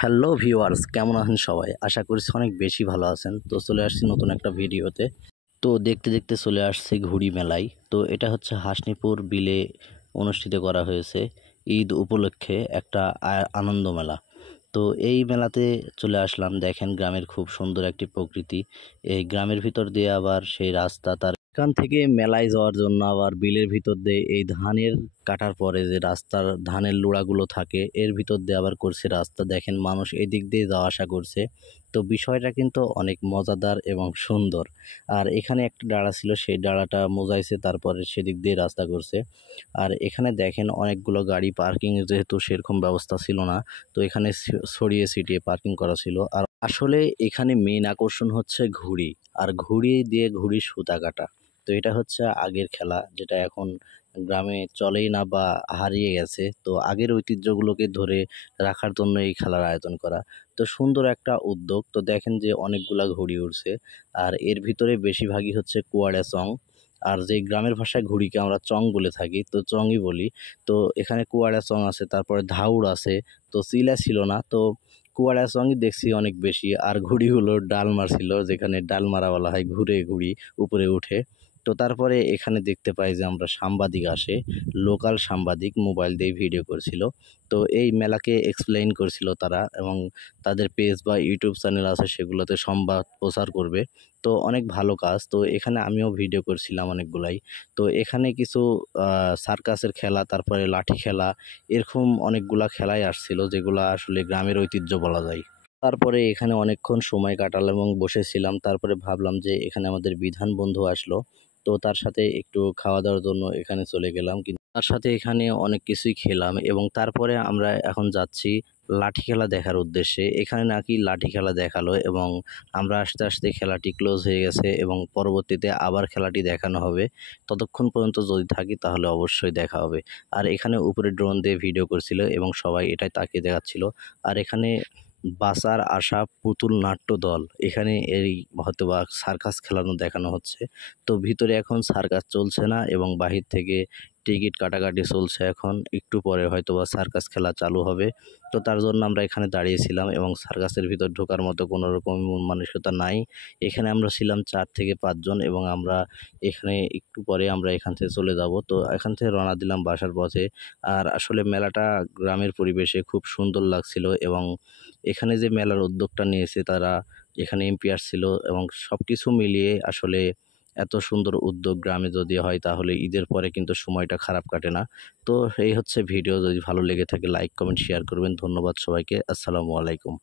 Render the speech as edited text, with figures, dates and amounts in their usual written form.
Hello viewers, কেমন আছেন সবাই? আশা করছি অনেক বেশি ভালো আছেন। তো চলে আসছি নতুন একটা ভিডিওতে। তো দেখতে দেখতে চলে আসছে ঘুড়ি মেলায়। তো এটা হচ্ছে হাসনিপুর বিলে অনুষ্ঠিত করা হয়েছে ঈদ উপলক্ষে একটা আনন্দ মেলা। তো এই মেলাতে চলে আসলাম। দেখেন গ্রামের খুব সুন্দর একটি প্রকৃতি। এই গ্রামের ভিতর দিয়ে আবার সেই রাস্তা, তার এখান থেকে মেলায় যাওয়ার জন্য আবার বিলের ভিতর দিয়ে এই ধানের কাটার পরে যে রাস্তার ধানের লুড়াগুলো থাকে এর ভিতর দিয়ে আবার করছে রাস্তা। দেখেন মানুষ এদিক দিয়ে যাওয়া আসা করছে। তো বিষয়টা কিন্তু অনেক মজাদার এবং সুন্দর। আর এখানে একটা ডাড়া ছিল, সেই ডাড়াটা মোজাইছে, তারপরে সেদিক দিয়ে রাস্তা করছে। আর এখানে দেখেন অনেকগুলো গাড়ি পার্কিং, যেহেতু সেরকম ব্যবস্থা ছিল না, তো এখানে ছড়িয়ে ছিটিয়ে পার্কিং করা ছিল। আর আসলে এখানে মেইন আকর্ষণ হচ্ছে ঘুড়ি, আর ঘুড়ি দিয়ে ঘুড়ি সুতা কাটা। তো এটা হচ্ছে আগের খেলা, যেটা এখন গ্রামে চলেই না বা হারিয়ে গেছে। তো আগের ঐতিহ্যগুলোকে ধরে রাখার জন্য এই খেলার আয়োজন করা। তো সুন্দর একটা উদ্যোগ। তো দেখেন যে অনেকগুলা ঘুড়ি উড়ছে, আর এর ভিতরে বেশিরভাগই হচ্ছে কুয়াড়া চং। আর যে গ্রামের ভাষায় ঘুড়িকে আমরা চং বলে থাকি, তো চংই বলি। তো এখানে কুয়াড়া চং আছে, তারপরে ধাউড় আছে। তো চিলা ছিল না, তো কুয়াড়া চংই দেখছি অনেক বেশি। আর ঘুড়িগুলো ডালমা ছিল, যেখানে ডালমারা বলা হয়, ঘুরে ঘুড়ি উপরে উঠে। তো তারপরে এখানে দেখতে পাই যে আমরা সাংবাদিক আসে, লোকাল সাংবাদিক মোবাইল দিয়ে ভিডিও করছিল। তো এই মেলাকে এক্সপ্লেইন করছিল তারা, এবং তাদের পেজ বা ইউটিউব চ্যানেল আছে সেগুলোতে সংবাদ প্রচার করবে। তো অনেক ভালো কাজ। তো এখানে আমিও ভিডিও করছিলাম অনেকগুলাই। তো এখানে কিছু সার্কাসের খেলা, তারপরে লাঠি খেলা, এরকম অনেকগুলা খেলাই আসছিল, যেগুলো আসলে গ্রামের ঐতিহ্য বলা যায়। তারপরে এখানে অনেকক্ষণ সময় কাটালাম এবং বসেছিলাম। তারপরে ভাবলাম যে এখানে আমাদের বিধান বন্ধু আসলো, তো তার সাথে একটু খাওয়া দাওয়ার জন্য এখানে চলে গেলাম। কিন্তু তার সাথে এখানে অনেক কিছুই খেলাম, এবং তারপরে আমরা এখন যাচ্ছি লাঠি খেলা দেখার উদ্দেশ্যে। এখানে নাকি লাঠি খেলা দেখালো, এবং আমরা আস্তে আস্তে খেলাটি ক্লোজ হয়ে গেছে, এবং পরবর্তীতে আবার খেলাটি দেখানো হবে। ততক্ষণ পর্যন্ত যদি থাকি তাহলে অবশ্যই দেখা হবে। আর এখানে উপরে ড্রোন দিয়ে ভিডিও করছিল, এবং সবাই এটাই তাকিয়ে দেখাচ্ছিল। আর এখানে বাসার আশা পুতুল নাট্য দল, এখানে এই হয়তোবা সার্কাস খেলানো দেখানো হচ্ছে। তো ভিতরে এখন সার্কাস চলছে না, এবং বাহির থেকে টিকিট কাটাকাটি চলছে। এখন একটু পরে হয়তোবা সার্কাস খেলা চালু হবে। তো তার জন্য আমরা এখানে দাঁড়িয়েছিলাম, এবং সার্কাসের ভিতর ঢোকার মতো কোনো রকম মন মানসিকতা নাই। এখানে আমরা ছিলাম 4 থেকে 5 জন, এবং আমরা এখানে একটু পরে আমরা এখান থেকে চলে যাব। তো এখান থেকে রওনা দিলাম বাসার পথে। আর আসলে মেলাটা গ্রামের পরিবেশে খুব সুন্দর লাগছিল, এবং এখানে যে মেলার উদ্যোগটা নিয়েছে তারা, এখানে এমপি আসছিল, এবং সব কিছু মিলিয়ে আসলে এত সুন্দর উদ্যোগ গ্রামে যদি হয় তাহলে ঈদের পরে কিন্তু সময়টা খারাপ কাটে না। তো এই হচ্ছে ভিডিও। যদি ভালো লেগে থাকে লাইক কমেন্ট শেয়ার করবেন। ধন্যবাদ সবাইকে। আসসালামু আলাইকুম।